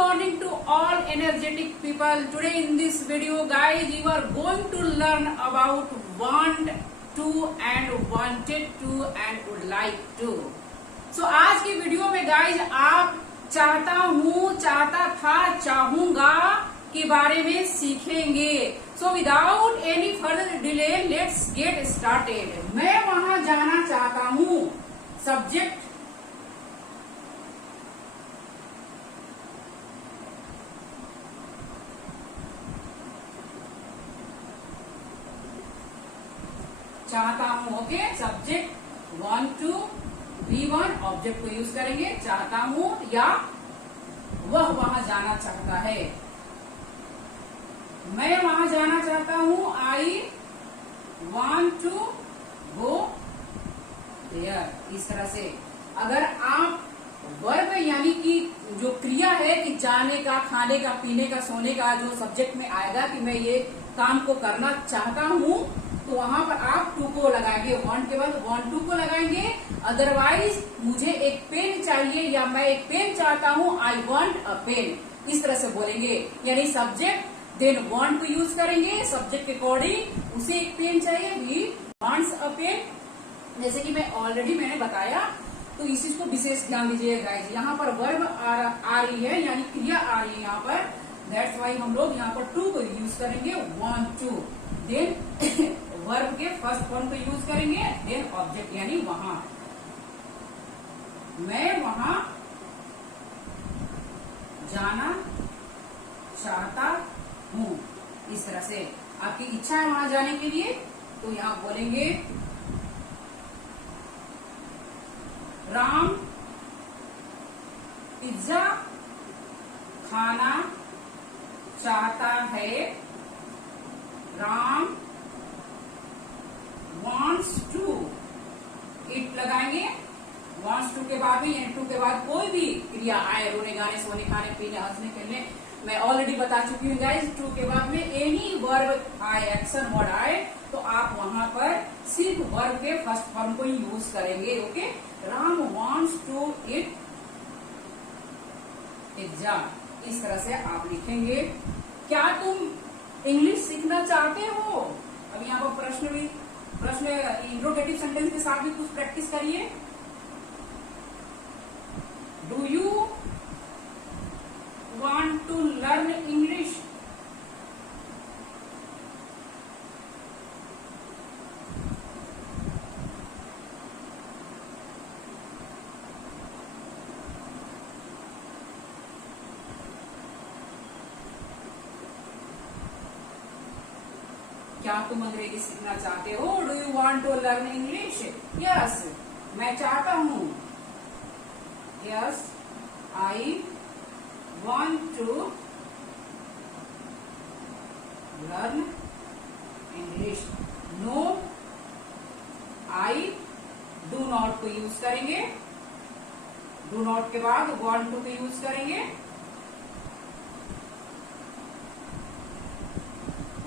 morning to all energetic people. Today in this video guys, you are going to learn about want to and wanted to and would like to. So आज की video में guys आप चाहता हूँ, चाहता था, चाहूंगा के बारे में सीखेंगे. So without any further delay, let's get started. मैं वहां जाना चाहता हूँ. सब्जेक्ट चाहता हूं. Okay, subject want to, V1 object को यूज करेंगे. चाहता हूं या वह वहां जाना चाहता है. मैं वहां जाना चाहता हूं. I want to go there. इस तरह से अगर आप वर्ब यानी कि जो क्रिया है कि जाने का, खाने का, पीने का, सोने का जो सब्जेक्ट में आएगा कि मैं ये काम को करना चाहता हूं, तो वहां पर आप टू को लगाएंगे. वांट के बाद वांट टू को लगाएंगे. अदरवाइज मुझे एक पेन चाहिए या मैं एक पेन चाहता हूं. I want a pen. इस तरह से बोलेंगे. यानी सब्जेक्ट देन वांट को यूज करेंगे. सब्जेक्ट के अकॉर्डिंग उसे एक पेन चाहिए. He wants a pen. जैसे कि मैंने बताया, तो इस चीज को विशेष ध्यान दीजिएगा गाइस. यहाँ पर वर्ब आ रही है यानी क्रिया आ रही है यहाँ पर. दैट्स वाई हम लोग यहाँ पर टू को यूज करेंगे. Want to. देन वर्ब के फर्स्ट फॉर्म को यूज करेंगे. देन ऑब्जेक्ट यानी वहां. मैं वहां जाना चाहता हूं. इस तरह से आपकी इच्छा है वहां जाने के लिए, तो यहां बोलेंगे राम पिज्जा खाना चाहता है. Ram wants to. इट लगाएंगे. wants to के बाद भी यानी टू के बाद कोई भी क्रिया आए, रोने, गाने, सोने, खाने, पीने, हंसने, खेलने, मैं ऑलरेडी बता चुकी हूँ गाइस. टू के बाद में एनी वर्ब आए, एक्शन वर्ड आए, तो आप वहां पर सिर्फ वर्ब के फर्स्ट फॉर्म को यूज करेंगे. Okay. Ram wants to eat pizza. इस तरह से आप लिखेंगे. क्या तुम इंग्लिश सीखना चाहते हो? अब यहाँ पर प्रश्न इंट्रोगेटिव सेंटेंस के साथ भी कुछ प्रैक्टिस करिए. Do you want to learn English? क्या तुम अंग्रेजी सीखना चाहते हो? Do you want to learn English? Yes, मैं चाहता हूं. Yes, I want to learn English. No, I do not को यूज करेंगे. डू नॉट के बाद वांट टू को यूज करेंगे.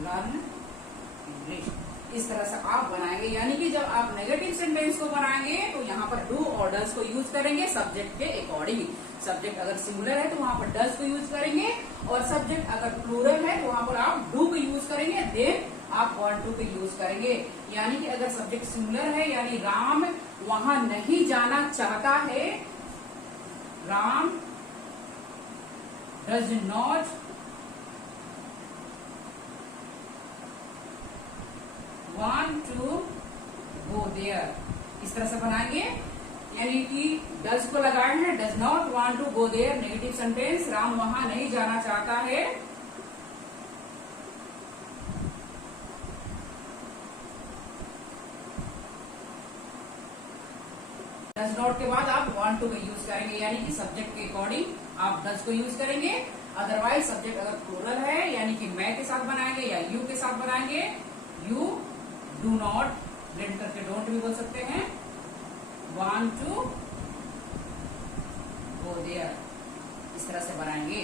Learn English. इस तरह से आप बनाएंगे. यानी कि जब आप नेगेटिव सेंटेंस को बनाएंगे तो यहाँ पर डू और डज को यूज करेंगे सब्जेक्ट के अकॉर्डिंग. सब्जेक्ट अगर सिंगुलर है तो वहां पर डज को यूज करेंगे, और सब्जेक्ट अगर प्लूरल है तो वहां पर आप डू को यूज करेंगे. देन आप वांट टू को यूज करेंगे. यानी कि अगर सब्जेक्ट सिंगुलर है यानी राम वहां नहीं जाना चाहता है. Ram does not want to go there. इस तरह से बनाएंगे. यानी कि डज को लगाए हैं. Does not want to go there, negative sentence. Ram वहां नहीं जाना चाहता है. डज नॉट के बाद आप वांट टू को यूज करेंगे. यानी कि सब्जेक्ट के अकॉर्डिंग आप डज को यूज करेंगे. अदरवाइज सब्जेक्ट अगर प्लूरल है यानी कि मैं के साथ बनाएंगे या यू के साथ बनाएंगे. यू डू नॉट, ब्लेंड करके डोंट भी बोल सकते हैं. Want to go there. इस तरह से बनाएंगे.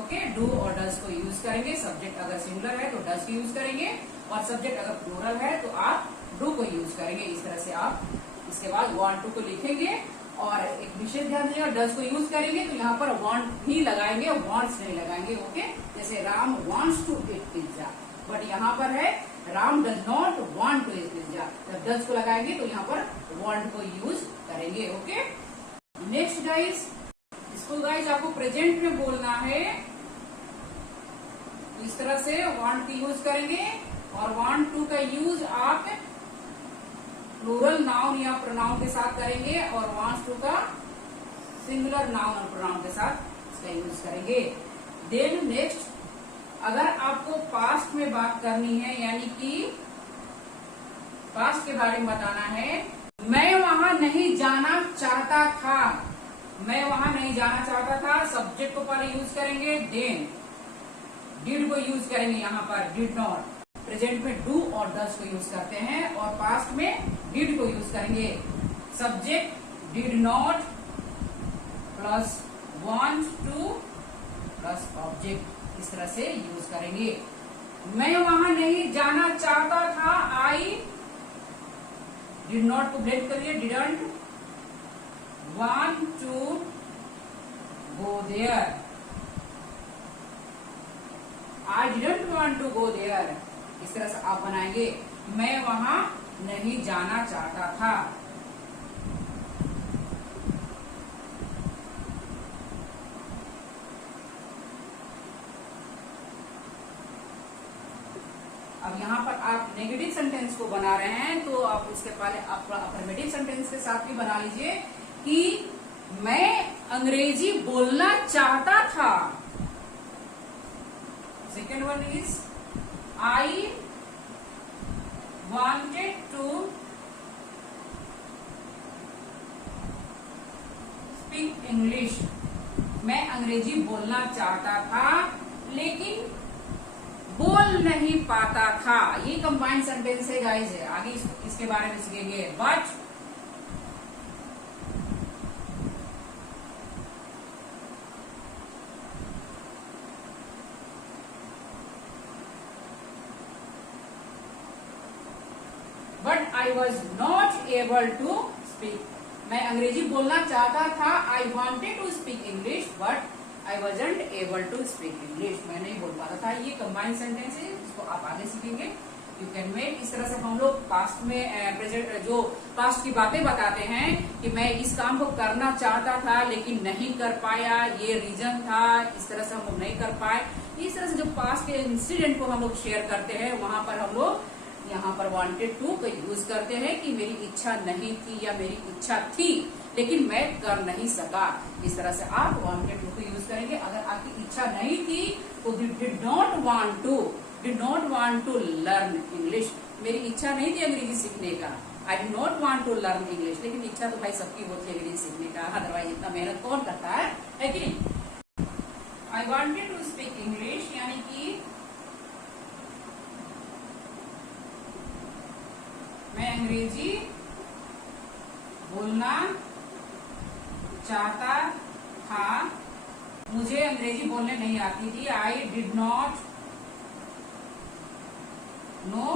ओके. डू और डज को यूज करेंगे. सब्जेक्ट अगर सिंगुलर है तो डज को यूज करेंगे, और सब्जेक्ट अगर प्लूरल है तो आप डू को यूज करेंगे. इस तरह से आप इसके बाद वांट टू को लिखेंगे और एक विशेष ध्यान दीजिएगा, डज को यूज करेंगे तो यहाँ पर वांट ही लगाएंगे, वांट्स नहीं लगाएंगे। ओके, जैसे Ram wants to eat pizza, but यहाँ पर है Ram does not want to eat pizza. जब डज को लगाएंगे तो यहाँ पर वांट को यूज करेंगे। ओके, नेक्स्ट गाइस, इसको गाइस आपको प्रेजेंट में बोलना है। इस तरह से वांट की यूज करेंगे और वांट टू का यूज आप प्लूरल नाउन या प्रोनाउन के साथ करेंगे और वांट्स टू का सिंगुलर नाउन और प्रोनाउन के साथ इसका यूज करेंगे। देन नेक्स्ट, अगर आपको पास्ट में बात करनी है, यानी कि पास्ट के बारे में बताना है, मैं वहां नहीं जाना चाहता था, मैं वहां नहीं जाना चाहता था, सब्जेक्ट को पहले यूज करेंगे, देन डिड को यूज करेंगे, यहाँ पर डिड नॉट। प्रेजेंट में डू और डज को यूज करते हैं और पास्ट में डिड को यूज करेंगे। Subject did not plus want two plus object, इस तरह से यूज करेंगे। मैं वहां नहीं जाना चाहता था, आई डिड नॉट को ब्लेंड करिए, didn't want to go there, I didn't want to go there, इस तरह से आप बनाएंगे। मैं वहां नहीं जाना चाहता था। अब यहाँ पर आप नेगेटिव सेंटेंस को बना रहे हैं तो आप उसके पहले आप अफर्मेटिव सेंटेंस के साथ भी बना लीजिए कि मैं अंग्रेजी बोलना चाहता था। Second one is I wanted to speak English, मैं अंग्रेजी बोलना चाहता था लेकिन बोल नहीं पाता था। ये कंबाइंड सेंटेंस है गाइस, है आगे इसके बारे में सीखेंगे। But I was not able to speak, मैं अंग्रेजी बोलना चाहता था, I wanted to speak English but I wasn't able to speak English, मैं नहीं बोल पाता था। ये कंबाइंड सेंटेंस है, इसको आप आगे सीखेंगे। यू कैन मेक, इस तरह से हम लोग पास्ट में प्रेजेंट जो पास्ट की बातें बताते हैं कि मैं इस काम को करना चाहता था लेकिन नहीं कर पाया, ये रीजन था, इस तरह से हम लोग नहीं कर पाए। इस तरह से जो पास्ट के इंसिडेंट को हम लोग शेयर करते हैं, वहां पर हम लोग यहाँ पर वांटेड टू का यूज करते हैं कि मेरी इच्छा नहीं थी या मेरी इच्छा थी लेकिन मैं कर नहीं सका। इस तरह से आप वांटेड टू को यूज करेंगे। अगर आपकी इच्छा नहीं थी तो did not want to learn English, मेरी इच्छा नहीं थी अंग्रेजी सीखने का, I did not want to learn English. लेकिन इच्छा तो भाई सबकी होती है अंग्रेजी सीखने का, अदरवाइज इतना मेहनत कौन करता है कि नहीं। I wanted to speak English, यानी कि मैं अंग्रेजी बोलना चाहता था, मुझे अंग्रेजी बोलने नहीं आती थी। I did not know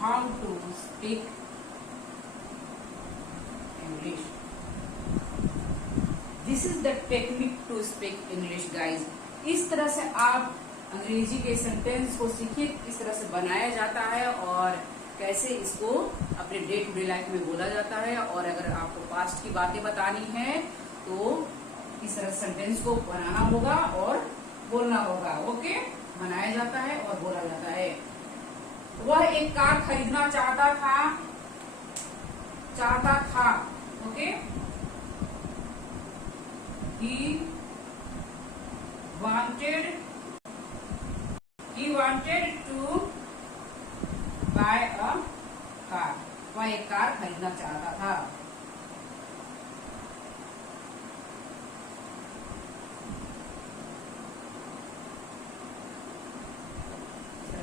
how to speak English. This is the technique to speak English guys. इस तरह से आप अंग्रेजी के सेंटेंस को सीखिए, किस तरह से बनाया जाता है और कैसे इसको अपने डे टू डे लाइफ में बोला जाता है। और अगर आपको पास्ट की बातें बतानी है तो इस तरह सेंटेंस को बनाना होगा और बोलना होगा। ओके, बनाया जाता है और बोला जाता है। वह एक कार खरीदना चाहता था। Okay, he wanted to buy a car, वह एक कार खरीदना चाहता था।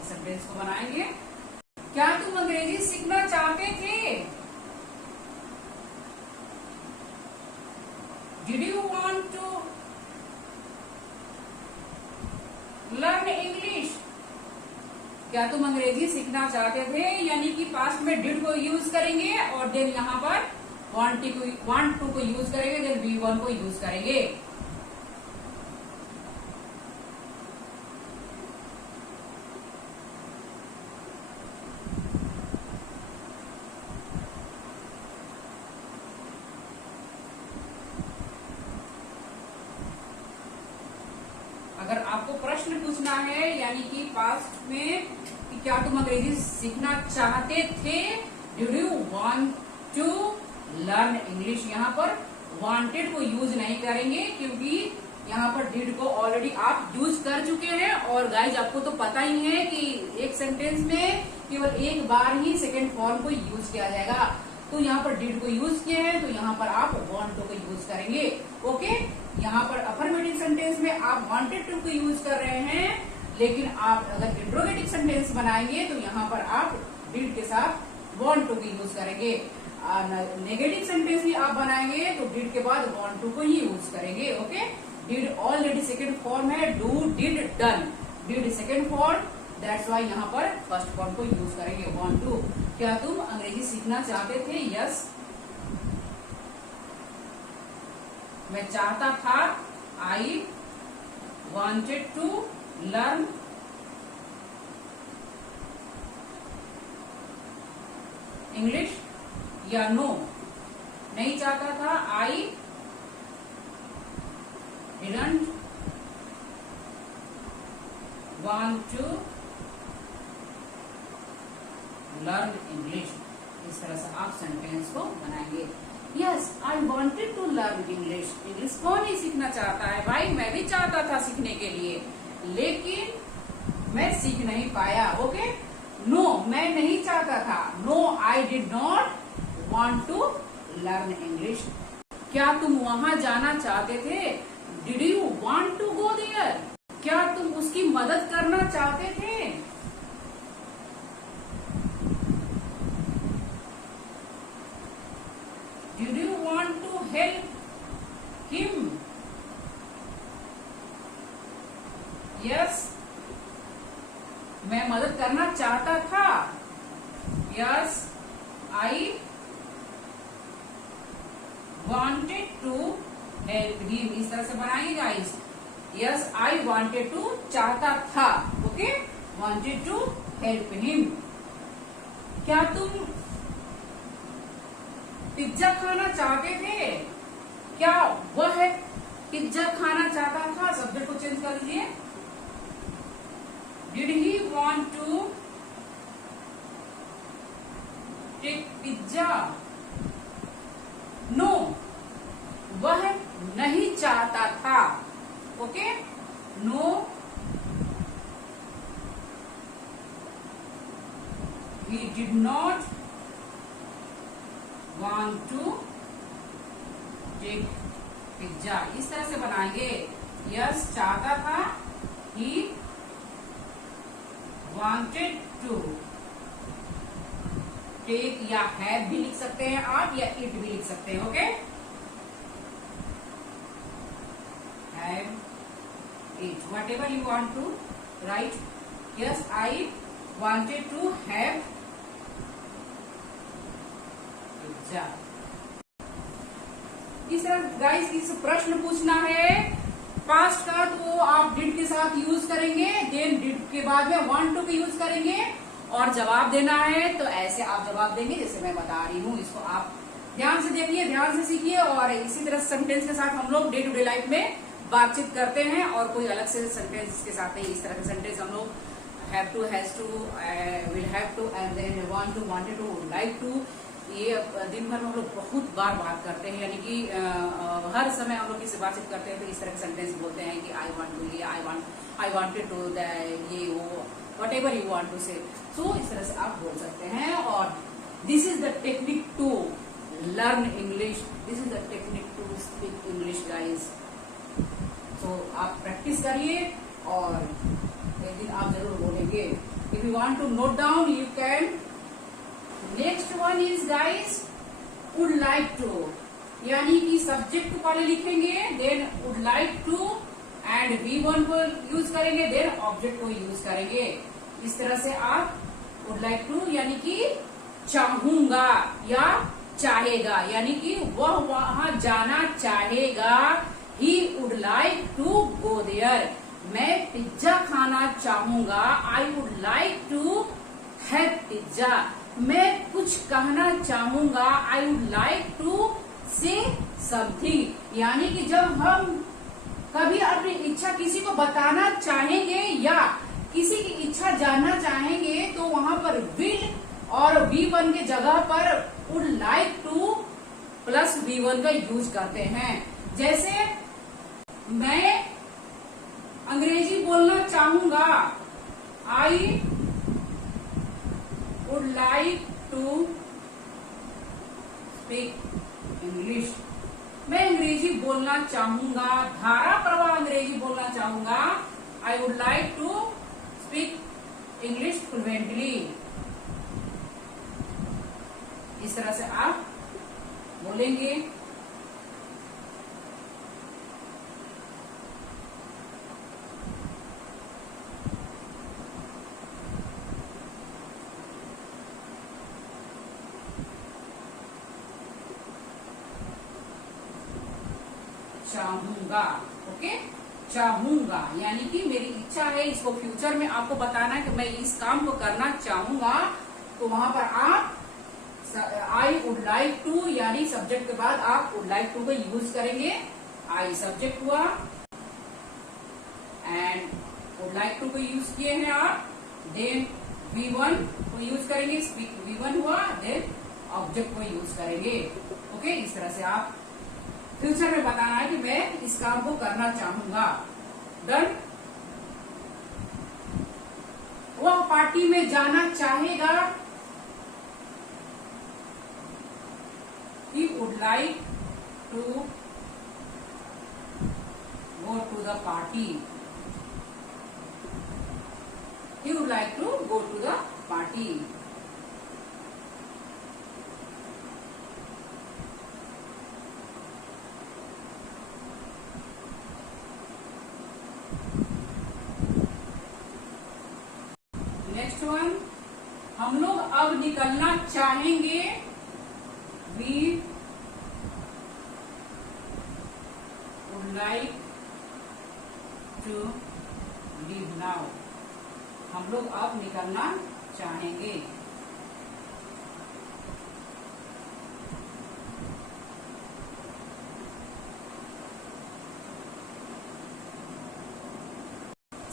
सेंटेंस को बनाएंगे। क्या तुम अंग्रेजी सीखना चाहते थे? Did you want to learn English? क्या तुम अंग्रेजी सीखना चाहते थे, यानी कि पास्ट में डिड को यूज करेंगे और देन यहाँ पर want to को यूज करेंगे, देन V1 को यूज करेंगे। अगर आपको प्रश्न पूछना है यानी कि पास्ट में कि क्या तुम अंग्रेजी सीखना चाहते थे, did you want to learn English, यहाँ पर वांटेड को यूज नहीं करेंगे क्योंकि यहाँ पर डिड को ऑलरेडी आप यूज कर चुके हैं। और गाइज आपको तो पता ही है कि एक सेंटेंस में केवल एक बार ही सेकेंड फॉर्म को यूज किया जाएगा, तो यहाँ पर डिड को यूज किया है तो यहाँ पर आप वांट टू को यूज करेंगे। ओके, यहाँ पर अफर्मेटिव सेंटेंस में आप वांटेड टू को यूज कर रहे हैं, लेकिन आप अगर इंट्रोगेटिव सेंटेंस बनाएंगे तो यहाँ पर आप डिड के साथ वांट टू को यूज करेंगे। नेगेटिव सेंटेंस भी आप बनाएंगे तो डिड के बाद वांट टू को ही यूज करेंगे। Okay, did already second form है, do did done, did second form, that's why यहाँ पर फर्स्ट फॉर्म को यूज करेंगे वांट टू। क्या तुम अंग्रेजी सीखना चाहते थे, यस मैं चाहता था, I wanted to learn English, या नो नहीं चाहता था, I didn't want to learn English. इस तरह से आप सेंटेंस को बनाएंगे। Yes I wanted to learn English, English कौन नहीं सीखना चाहता है भाई, मैं भी चाहता था सीखने के लिए लेकिन मैं सीख नहीं पाया। ओके, नो मैं नहीं चाहता था, no I did not want to learn English. क्या तुम वहां जाना चाहते थे, did you want to go there, क्या तुम उसकी मदद करना चाहते थे, did you want to help him, yes मैं मदद करना चाहता था, yes I wanted to help him. इस तरह से बनाएंगे guys, yes I wanted to चाहता था, okay wanted to help him. क्या तुम पिज्जा खाना चाहते थे, क्या वह पिज्जा खाना चाहता था, सब्जेक्ट को चेंज कर दीजिए, did he want to take pizza, no वह नहीं चाहता था, okay no he did not want to take pizza। इस तरह से बनाएंगे, यस चाहता था, he wanted to take, या have भी लिख सकते हैं आप, या it भी लिख सकते हैं, okay have it, whatever you want to write। yes I wanted to have pizza। इस तरह गाइस इस प्रश्न पूछना है पास्ट का तो आप डिड के साथ यूज करेंगे, देन डिड के बाद में वांट टू के यूज करेंगे, और जवाब देना है तो ऐसे आप जवाब देंगे जैसे मैं बता रही हूँ। इसको आप ध्यान से देखिए, ध्यान से सीखिए, और इसी तरह सेंटेंस के साथ हम लोग डे टू डे लाइफ में बातचीत करते हैं, और कोई अलग से सेंटेंस के साथ नहीं। इस तरह के सेंटेंस हम लोग have to, has to, will have to, and then want to, wanted to, like to, ये दिन भर में हम लोग बहुत बार बात करते हैं, यानी कि हर समय हम लोग किसी बातचीत करते हैं तो इस तरह के सेंटेंस बोलते हैं कि आई वांट टू, ये आई वांटेड टू, ये वो, whatever you want to say. तो इस तरह से आप बोल सकते हैं, और this is the technique to learn English, this is the technique to speak English guys. तो आप प्रैक्टिस करिए और एक दिन आप जरूर बोलेंगे। If you want to note down you can. Next one is guys would like to, यानी कि सब्जेक्ट को पहले लिखेंगे, then would like to and V1 को यूज करेंगे, देन ऑब्जेक्ट को यूज करेंगे। इस तरह से आप वुड लाइक टू यानी कि चाहूंगा या चाहेगा, यानी कि वह वहां जाना चाहेगा। He would like to go there. मैं पिज्जा खाना चाहूंगा। I would like to have pizza. मैं कुछ कहना चाहूंगा। I would like to say something. यानी कि जब हम कभी अपनी इच्छा किसी को बताना चाहेंगे या किसी की इच्छा जानना चाहेंगे तो वहां पर विल और V1 के जगह पर would like two plus V1 का यूज करते हैं। जैसे मैं अंग्रेजी बोलना चाहूंगा। I would like to speak English. मैं अंग्रेजी बोलना चाहूंगा। धारा प्रवाह अंग्रेजी बोलना चाहूंगा। I would like to speak English fluently. इस तरह से आप बोलेंगे। चाहूंगा। ओके, चाहूंगा यानी कि मेरी इच्छा है, इसको फ्यूचर में आपको बताना है कि मैं इस काम को करना चाहूंगा, तो वहां पर आप आई वुड लाइक टू यानी सब्जेक्ट के बाद आप वुड लाइक टू को यूज करेंगे। आई सब्जेक्ट हुआ एंड वुड लाइक टू को यूज किए हैं आप। देन V1 को यूज करेंगे, V1 हुआ। देन ऑब्जेक्ट को यूज करेंगे। ओके, इस तरह से आप फ्यूचर में बताना है कि मैं इस काम को करना चाहूंगा। डन। वह पार्टी में जाना चाहेगा। He would like to go to the party. He would like to go to the party. Next one, हम लोग अब निकलना चाहेंगे। We would like to leave now. हम लोग अब निकलना चाहेंगे।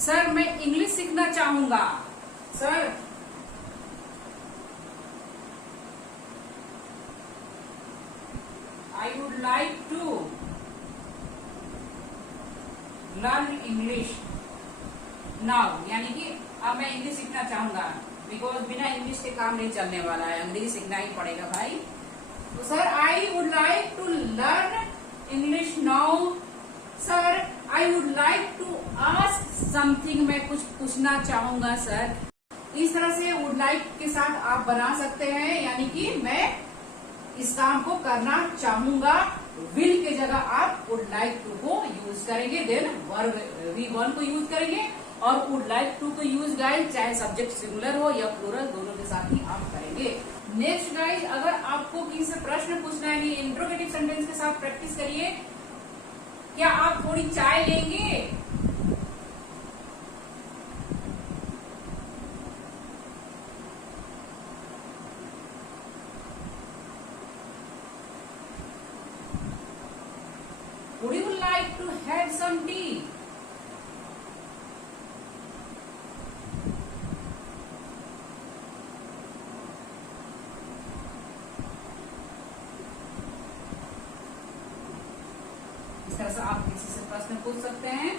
सर मैं इंग्लिश सीखना चाहूंगा। Sir I would like to learn English now। यानी कि अब मैं इंग्लिश सीखना चाहूंगा। बिकॉज बिना इंग्लिश के काम नहीं चलने वाला है, अंग्रेजी सीखना ही पड़ेगा भाई। तो sir I would like to learn English now. Sir I would like to ask something. मैं कुछ पूछना चाहूंगा सर। इस तरह से वुड लाइक के साथ आप बना सकते हैं, यानी कि मैं इस काम को करना चाहूंगा। विल के जगह आप वुड लाइक टू को यूज करेंगे। देन वर्ब V1 को यूज करेंगे और वुड लाइक टू को यूज गाइस चाहे सब्जेक्ट सिंगुलर हो या प्लूरल, दोनों के साथ ही आप करेंगे। नेक्स्ट गाइस, अगर आपको किसी से प्रश्न पूछना है नहीं, इंट्रोगेटिव सेंटेंस के साथ प्रैक्टिस करिए। क्या आप थोड़ी चाय लेंगे? Would you like to have some tea? इस तरह से आप किसी से प्रश्न पूछ सकते हैं।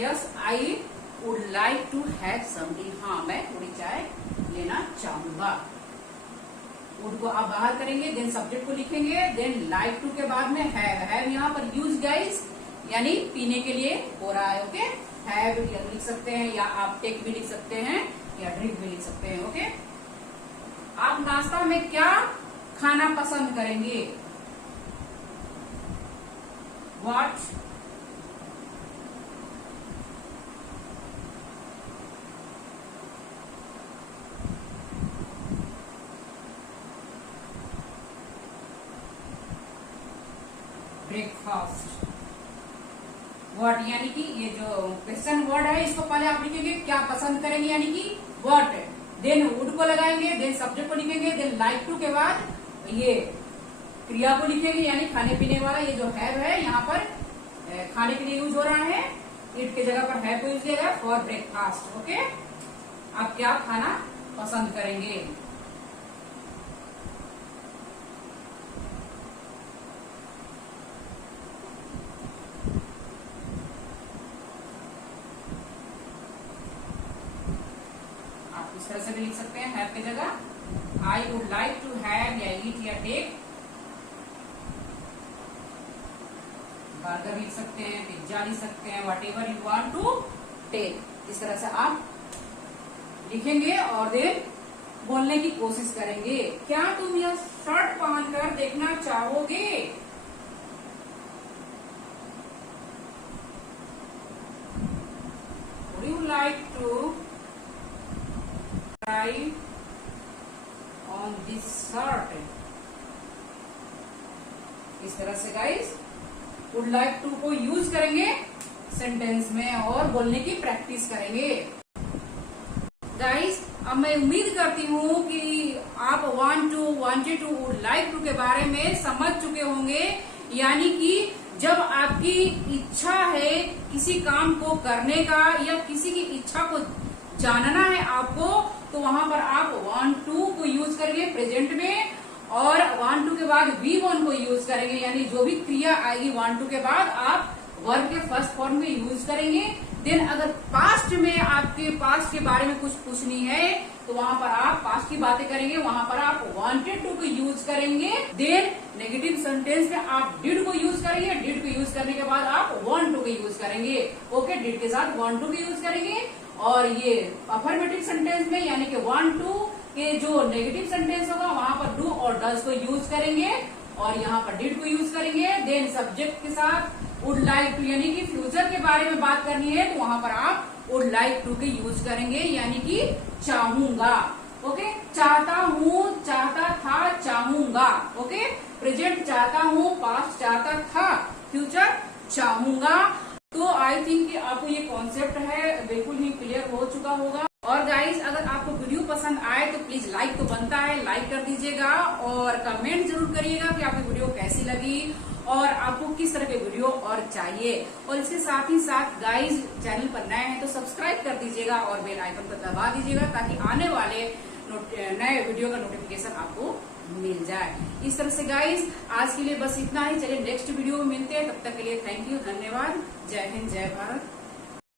Yes I would like to have some tea. हाँ, मैं थोड़ी चाय लेना चाहूंगा। वुड को आप बाहर करेंगे, देन सब्जेक्ट को लिखेंगे, देन लाइक टू के बाद में हैव यहाँ पर यूज गाइस यानी पीने के लिए हो रहा है। ओके, हैव लिख सकते हैं या आप टेक भी लिख सकते हैं या ड्रिंक भी लिख सकते हैं। ओके, आप नाश्ता में क्या खाना पसंद करेंगे? What breakfast. व्हाट यानी कि ये जो क्वेश्चन वर्ड है इसको पहले आप लिखेंगे क्या पसंद करेंगे यानी कि व्हाट, देन वुड को लगाएंगे, देन सब्जेक्ट को लिखेंगे, देन लाइक टू के बाद ये क्रिया को लिखेंगे यानी खाने पीने वाला। ये जो हैव है यहाँ पर खाने के लिए यूज हो रहा है, ईट की जगह पर हैव को यूज किया गया फॉर ब्रेकफास्ट। ओके, आप क्या खाना पसंद करेंगे। आप इस तरह से भी लिख सकते हैं हैव की जगह I would like to have या ईट या टेक। बर्गर लिख सकते हैं, पिज्जा लिख सकते हैं, whatever you want to take. इस तरह से आप लिखेंगे और देन बोलने की कोशिश करेंगे। क्या तुम यह शर्ट पहनकर देखना चाहोगे? Would you like to try on this shirt. इस तरह से गाइस वुड लाइक टू को यूज करेंगे सेंटेंस में और बोलने की प्रैक्टिस करेंगे। गाइस अब मैं उम्मीद करती हूँ कि आप want to, wanted to, would like to के बारे में समझ चुके होंगे। यानी कि जब आपकी इच्छा है किसी काम को करने का या किसी की इच्छा को जानना है आपको, तो वहां पर आप वांट टू को यूज करेंगे प्रेजेंट में, और वांट टू के बाद वी वन को यूज करेंगे। यानी जो भी क्रिया आएगी वांट टू के बाद आप वर्ब के फर्स्ट फॉर्म में यूज करेंगे। देन अगर पास्ट में आपके पास्ट के बारे में कुछ पूछनी है तो वहां पर आप पास्ट की बातें करेंगे, वहां पर आप वांटेड टू को यूज करेंगे। देन नेगेटिव सेंटेंस में आप डिड को यूज करेंगे, डिड को यूज करने के बाद आप वांट टू को यूज करेंगे। ओके, डिड के साथ वांट टू को यूज करेंगे। और ये अफर्मेटिव सेंटेंस में यानी कि वांट टू के जो नेगेटिव सेंटेंस होगा वहां पर डू और डज को यूज करेंगे और यहाँ पर डिड को यूज करेंगे। देन सब्जेक्ट के साथ वुड लाइक टू यानी कि फ्यूचर के बारे में बात करनी है तो वहां पर आप वुड लाइक टू के यूज करेंगे यानी कि चाहूंगा। ओके, चाहता हूँ, चाहता था, चाहूंगा। ओके, प्रेजेंट चाहता हूँ, पास्ट चाहता था, फ्यूचर चाहूंगा। तो आई थिंक कि आपको ये कॉन्सेप्ट है बिल्कुल ही क्लियर हो चुका होगा। और गाइज अगर आपको वीडियो पसंद आए तो प्लीज लाइक तो बनता है, लाइक कर दीजिएगा और कमेंट जरूर करिएगा कि आपकी वीडियो कैसी लगी और आपको किस तरह के वीडियो और चाहिए। और इसके साथ ही साथ गाइज चैनल पर नए हैं तो सब्सक्राइब कर दीजिएगा और बेल आइकन को दबा दीजिएगा ताकि आने वाले नए वीडियो का नोटिफिकेशन आपको मिल जाए। इस तरह से गाइज आज के लिए बस इतना ही। चलिए नेक्स्ट वीडियो में मिलते हैं, तब तक के लिए थैंक यू, धन्यवाद। जय हिंद, जय भारत।